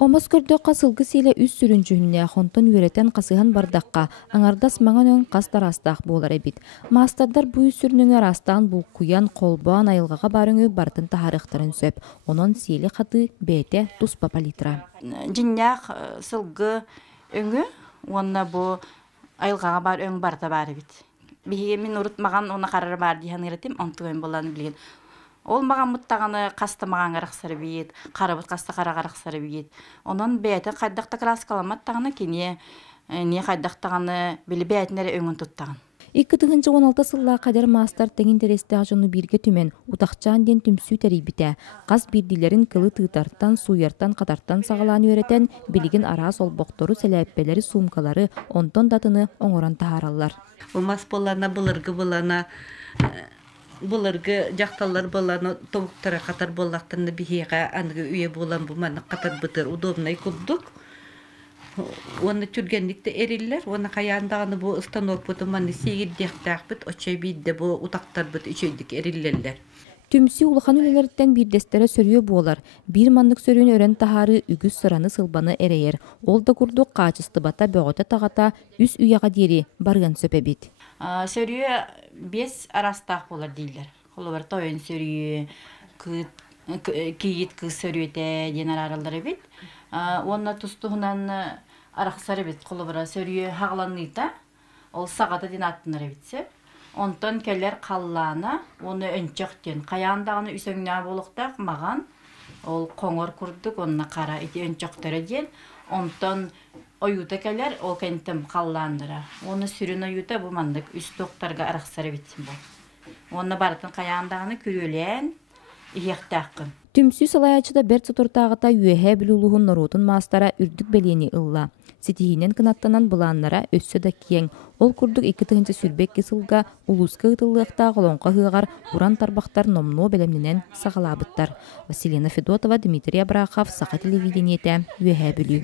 Омос көрдө қасылғы селе үс сүрүнчүхүнне хонтон үйретен қасыған бардаққа аңардас маңанын қастар астақ болар эбит. Мастардар бу үс сүрүнүңөр астан бұл куян қолбан айылғаға барыңы бартын тахарықтарын сөп. Онон селе қаты бәйте туспа палитра. Жинняқ сылғы өңі, онна бұл айылғаға бар өң барта бары бит. Бихиге мен ұрытмаған оны қарары бар дейін еретем, онтығын боланы білген. Ол маған мұттағаны қасты маған қарақсары бейет, қарабыт қасты қара қарақсары бейет. Онын бәйті қайдақта краскаламаттағаны кене не қайдақтағаны білі бәйтінері өңін тұттағын. 2016 сылла қадар мастар тәң интересті ажыны бірге түмен утақчаан ден түмсүй тәрейбіті. Қаз бірділерін кылы тыытартан, суяртан, қатартан сағаланы өретен білген арас олбоқтору сәләппелері сумкалары онтон датыны оңыран тағаралар. Умас болана, бұлырғы болана, бұлырғы жақталар болана, тоғықтары қатар болақтырны бігеға анығы үйе болан бұманы қатар бұтыр удобнай күлдік. Оны түргенлікті әрелер, оны қаяндағаны бұл ұстанок бұты маны сегір дектақ бұт, очай бейді бұл ұтақтар бұт үшейдік әрелерлер. Түмсі улахан өлелерден бірдестері сөріе болар. Бір мандық сөріен өрен тахары үгіз сыраны сылбаны әрейер. Ол да күрдік қачысты бата бөғота тағата үс үйаға дері барған сөпе бет. Сөріе 5 арастақ болар дейлер. Қолы бар тойын сөріе, кейет кыз сөріете денар аралдары бет. Онна тұстығынан арақсары бет қолы бара сөріе хағланыйта, ол сағата ден аттынары бетсе. Онтан кәлер қалланы, оны өнчөқтен. Қаяндағыны үсіңне болықтақ маған, ол қоңыр күрдік, онына қара еті өнчөқтері ден. Онтан ойута кәлер, ол кәнтім қалландыра. Оны сүрін ойута бұл мандық үс тоқтарға арақсары бетсін бұл. Оны барытын қаяндағыны күрелен, иектақын. Түмсүй салаячыда бәрт сотортағыта үйәхә білулуғын норутын мастара үрдік бәлені ылла. Сетихинен кынаттанан бұланнара өссі да киең. Ол күрдік 2-тігінші сүрбек кесілға улуска ұтылықта ғолонға ғығар уран тарбақтар номно бәлемненен сағалабыттар. Василина Федотова, Дмитрий Абрахов, Сақа телевидениеті, үйәхә білу.